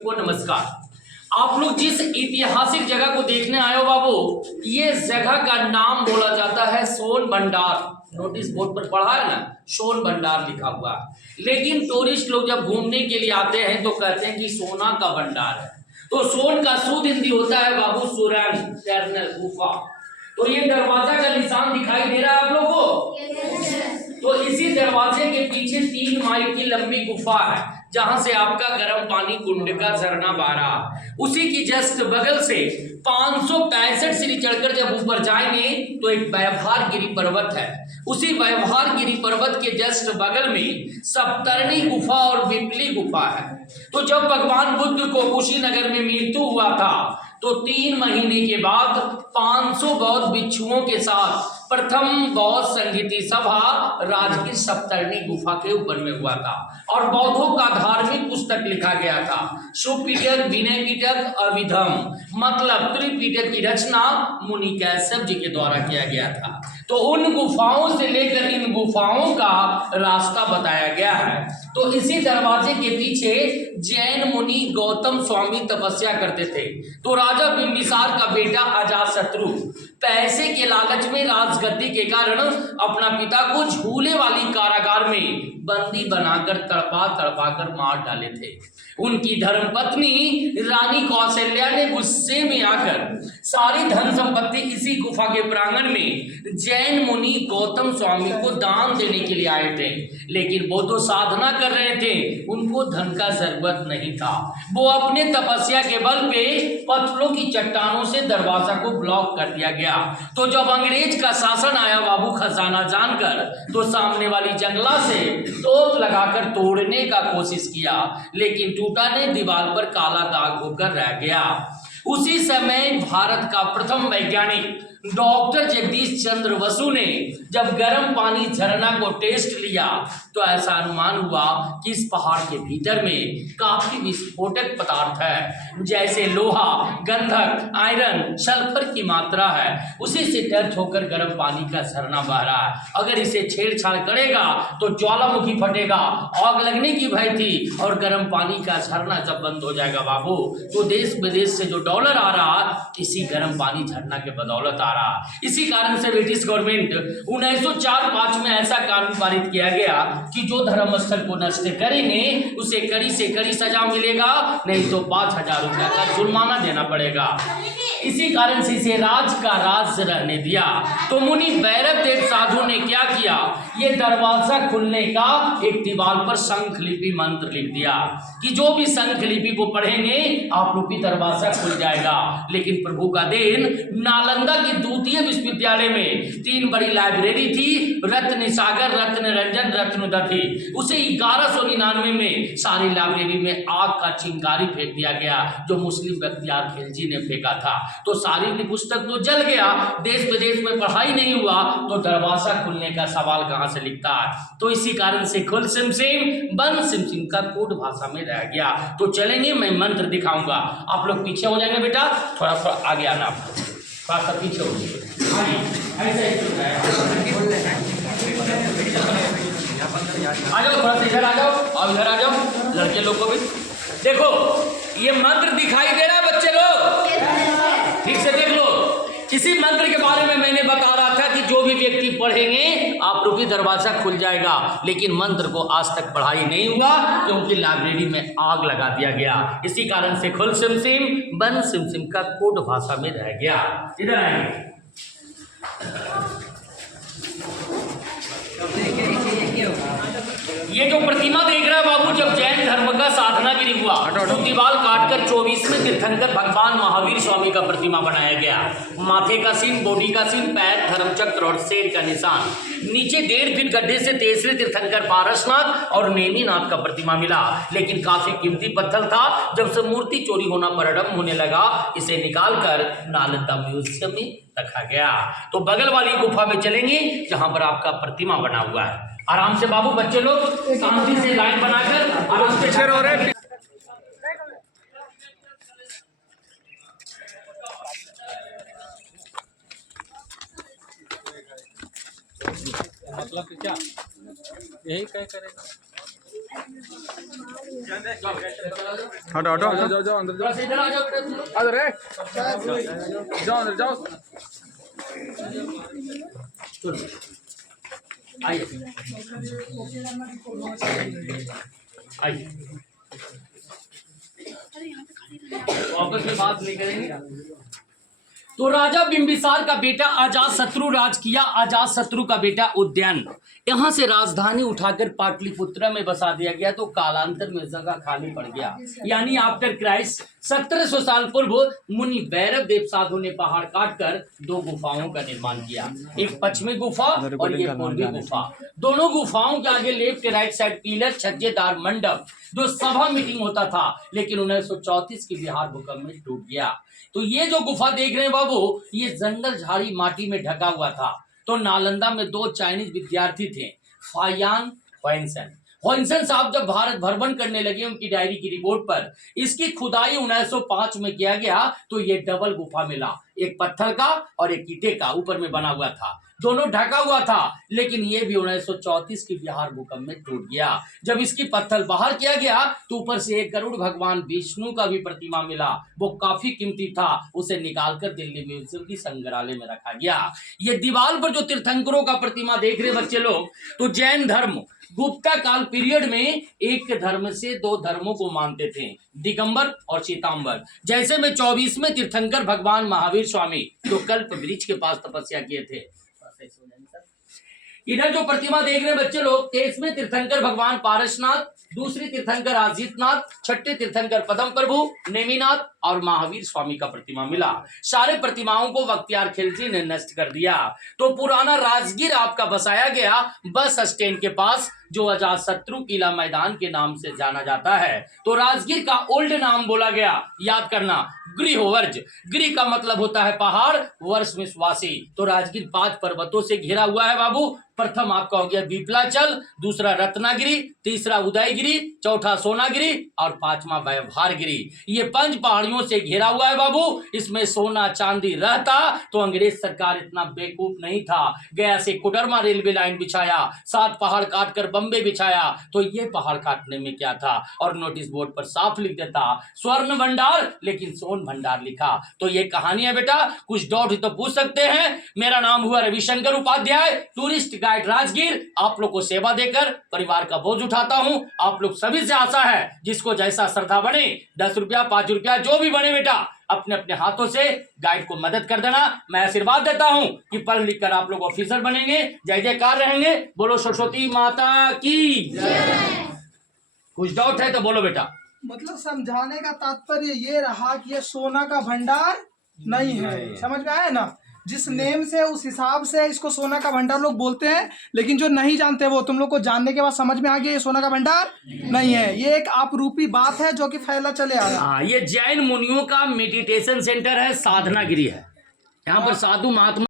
को नमस्कार। आप लोग जिस ऐतिहासिक जगह को देखने आए हो बाबू, ये जगह का नाम बोला जाता है सोन भंडार। नोटिस बोर्ड पर पढ़ा है ना, सोन भंडार लिखा हुआ है। लेकिन टूरिस्ट लोग जब घूमने के लिए आते हैं तो कहते हैं कि सोना का भंडार है। तो सोन का शुद्ध हिंदी होता है बाबू सुरंग, टर्नल, गुफा। तो ये दरवाजा का निशान दिखाई दे रहा है आप लोगों को। तो इसी दरवाजे के पीछे 3 माइल की लंबी गुफा है जहां से आपका गर्म पानी कुंड का झरना बह रहा। उसी की जस्ट बगल से 565 सीढ़ी चढ़कर जब ऊपर जाएंगे तो एक व्यवहार गिरी पर्वत है। उसी व्यवहार गिरी पर्वत के जस्ट बगल में सप्तरणी गुफा और बिपली गुफा है। तो जब भगवान बुद्ध को कुशीनगर में मृत्यु हुआ था तो 3 महीने के बाद 500 बौद्ध भिक्षुओं के साथ प्रथम बौद्ध संगीति सभा राजगीर सप्तरणी गुफा के ऊपर में हुआ था और बौद्धों का धार्मिक पुस्तक लिखा गया था। सुपिटक, विनय पिटक, अभिधम, मतलब त्रिपिटक की रचना मुनि कैश्यप जी के द्वारा किया गया था। तो उन गुफाओं से लेकर इन गुफाओं का रास्ता बताया गया है। तो इसी दरवाजे के पीछे जैन मुनि गौतम स्वामी तपस्या करते थे। तो राजा बिंबिसार का बेटा अजातशत्रु पैसे के लालच में राजगद्दी के कारण अपना पिता को झूले वाली कारागार में बंदी बनाकर तड़पा तड़पा कर मार डाले थे। उनकी धर्मपत्नी रानी कौशल्या ने गुस्से में आकर सारी धन संपत्ति इसी गुफा के प्रांगण में जैन मुनि गौतम स्वामी को दान देने के लिए आए थे। लेकिन वो तो साधना कर रहे थे, उनको धन का जरूरत नहीं था। वो अपने तपस्या के बल पे पत्थरों की चट्टानों से दरवाजा को ब्लॉक कर दिया गया। तो जब अंग्रेज का शासन आया बाबू खजाना जानकर, तो सामने वाली जंगला से तोप लगाकर तोड़ने का कोशिश किया, लेकिन टूटा ने दीवार पर काला दाग होकर रह गया। उसी समय भारत का प्रथम वैज्ञानिक डॉक्टर जगदीश चंद्र बसु ने जब गर्म पानी झरना को टेस्ट लिया तो ऐसा अनुमान हुआ कि इस पहाड़ के भीतर में काफी विस्फोटक पदार्थ है, जैसे लोहा, गंधक, आयरन, सल्फर की मात्रा है। उसी से टच होकर गर्म पानी का झरना बह रहा है। अगर इसे छेड़छाड़ करेगा तो ज्वालामुखी फटेगा, आग लगने की भय थी। और गर्म पानी का झरना जब बंद हो जाएगा बाबू, तो देश विदेश से जो डॉलर आ रहा इसी गर्म पानी झरना के बदौलत आ रहा। इसी कारण से ब्रिटिश गवर्नमेंट 1904-5 में ऐसा कानून पारित किया गया कि जो धर्मस्थल को नष्ट करेंगे उसे कड़ी से कड़ी सजा मिलेगा, नहीं तो 5,000 रुपया का जुर्माना देना पड़ेगा। इसी कारण से इसे राज का राज रहने दिया। तो मुनि भैरव देव साधु ने क्या किया, ये दरवाजा खुलने का एक दीवार पर शंख लिपि मंत्र लिख दिया कि जो भी शंख लिपि को पढ़ेंगे आप रूपी दरवाजा खुल जाएगा। लेकिन प्रभु का देन, नालंदा की द्वितीय विश्वविद्यालय में 3 बड़ी लाइब्रेरी थी, रत्न सागर, रत्न रंजन, रत्नदधि। उसे 1199 में सारी लाइब्रेरी में आग का चिंगारी फेंक दिया गया, जो मुस्लिम बख्तियार खिलजी ने फेंका था। तो सारी की पुस्तक तो जल गया, देश विदेश में पढ़ाई नहीं हुआ, तो दरवाजा खुलने का सवाल कहां से लिखता है। तो इसी कारण से खुल सिम सिम बंद सिम सिम का कोड भाषा में रह गया। तो चलेंगे, मैं मंत्र दिखाऊंगा, आप लोग पीछे हो जाएंगे बेटा, थोड़ा थोड़ा आगे आना, थोड़ा सा पीछे हो आ जाओ, थोड़ा सा इधर आ जाओ और इधर आ जाओ, लड़के लोग को भी देखो। ये मंत्र दिखाई दे रहा है बच्चे लोग, ठीक से देख लो। इसी मंत्र के बारे में मैंने बता रहा था कि जो भी व्यक्ति पढ़ेंगे आप रूपी दरवाजा खुल जाएगा। लेकिन मंत्र को आज तक पढ़ाई नहीं हुआ क्योंकि लाइब्रेरी में आग लगा दिया गया। इसी कारण से खुल सिम सिम बंद सिम सिम का कोड भाषा में रह गया। इधर आएंगे, ये जो प्रतिमा देख रहा है बाबू, जब जैन धर्म का साधना गिरी हुआ तो दीवार काटकर 24वें तीर्थंकर भगवान महावीर स्वामी का प्रतिमा बनाया गया। माथे का सीन, बॉडी का सीन, पैर, धर्मचक्र और शेर का निशान। नीचे 1.5 फीट गड्ढे से 23वें तीर्थंकर पारसनाथ और नेमीनाथ का प्रतिमा मिला। लेकिन काफी कीमती पत्थर था। जब से मूर्ति चोरी होना प्रारंभ होने लगा, इसे निकालकर नालंदा म्यूजियम में रखा गया। तो बगल वाली गुफा में चलेंगे जहां पर आपका प्रतिमा बना हुआ है। आराम से बाबू, बच्चे लोग शांति से लाइन बनाकर आराम से खड़े हो रहे। मतलब क्या यही कह करेगा। हटो हटो हटो, जाओ जाओ अंदर थोड़ा सा इधर आ जाओ बेटा तुम लोग। जाओ रे, जाओ अंदर जाओ। आइए आइए, वापस में बात नहीं करेंगे। तो राजा बिंबिसार का बेटा अजातशत्रु राज किया। अजातशत्रु का बेटा उद्यान, यहाँ से राजधानी उठाकर पाटलिपुत्र में बसा दिया गया। तो कालांतर में जगह खाली पड़ गया, यानी आफ्टर क्राइस्ट 1700 साल पूर्व मुनि भैरव देव साधु ने पहाड़ काटकर 2 गुफाओं का निर्माण किया, एक पश्चिमी गुफा और ये पूर्वी गुफा। दोनों गुफाओं के आगे लेफ्ट राइट साइड पिलर, छज्जेदार मंडप, जो सभा मीटिंग होता था, लेकिन 1934 की बिहार भूकंप में टूट गया। तो ये जो गुफा देख रहे हैं बाबू, ये जंगल झाड़ी माटी में ढका हुआ था। तो नालंदा में 2 चाइनीज विद्यार्थी थे, फायान ह्वेनसन। ह्वेनसन साहब जब भारत भ्रमण करने लगे, उनकी डायरी की रिपोर्ट पर इसकी खुदाई 1905 में किया गया। तो ये डबल गुफा मिला, एक पत्थर का और एक ईंटे का ऊपर में बना हुआ था, दोनों ढका हुआ था। लेकिन ये भी 1934 की बिहार भूकंप में टूट गया। जब इसकी पत्थर बाहर किया गया तो ऊपर से एक गरुड़ भगवान विष्णु का भी प्रतिमा मिला, वो काफी कीमती था। उसे निकालकर दिल्ली म्यूजियम की संग्रहालय में रखा गया। ये दीवार पर जो तीर्थंकरों का प्रतिमा देख रहे बच्चे लोग, तो जैन धर्म गुप्ता काल पीरियड में एक धर्म से 2 धर्मों को मानते थे, दिगंबर और श्वेतांबर। जैसे में 24वें तीर्थंकर भगवान महावीर स्वामी, जो कल्प वृक्ष के पास तपस्या किए थे। इधर जो प्रतिमा देख रहे हैं बच्चे लोग, 23वें तीर्थंकर भगवान पारसनाथ, दूसरी तीर्थंकर अजीतनाथ, छठे तीर्थंकर पद्म प्रभु, नेमिनाथ और महावीर स्वामी का प्रतिमा मिला। सारे प्रतिमाओं को बख्तियार खिलजी ने नष्ट कर दिया। तो पुराना राजगीर आपका बसाया गया बस स्टैंड के पास, जो अजातशत्रु किला मैदान के नाम से जाना जाता है। तो राजगीर का ओल्ड नाम बोला गया, याद करना, गृहवर्ज। गृह का मतलब होता है पहाड़, वर्ष में वासी। तो राजगीर 5 पर्वतों से घिरा हुआ है बाबू। प्रथम आपका हो गया बीपलाचल, दूसरा रत्नागिरी, तीसरा उदयगिरी, चौथा सोनागिरी और 5वां व्यवहारगिरी। ये 5 पहाड़ियों से घिरा हुआ है बाबू। इसमें सोना चांदी रहता तो अंग्रेज सरकार इतना बेवकूफ नहीं था, गया से कोडरमा रेलवे लाइन बिछाया, 7 पहाड़ काटकर बम्बे बिछाया। तो ये पहाड़ काटने में क्या था, और नोटिस बोर्ड पर साफ लिख देता स्वर्ण भंडार, लेकिन सोन भंडार लिखा। तो ये कहानी है बेटा, कुछ डाउट तो पूछ सकते हैं। मेरा नाम हुआ रविशंकर उपाध्याय, टूरिस्ट गाइड राजगीर। आप लोग को सेवा देकर परिवार का बोझ उठाता हूं। आप लोग सभी से आशा है, जिसको जैसा श्रद्धा बने, 10 रुपया 5 रुपया जो भी बने बेटा, अपने अपने हाथों से गाइड को मदद कर देना। मैं आशीर्वाद देता हूं कि पढ़ लिख कर आप लोग ऑफिसर बनेंगे, जय जयकार रहेंगे। बोलो सरस्वती माता की जय। कुछ डाउट है तो बोलो बेटा। मतलब समझाने का तात्पर्य ये रहा कि ये सोना का भंडार नहीं है, समझ में आया ना। जिस नेम से उस हिसाब से इसको सोना का भंडार लोग बोलते हैं, लेकिन जो नहीं जानते वो तुम लोग को जानने के बाद समझ में आ गया ये सोना का भंडार नहीं है। ये एक आपरूपी बात है जो कि फैला चले आ रहा है। ये जैन मुनियों का मेडिटेशन सेंटर है, साधनागिरी है। यहाँ पर साधु महात्मा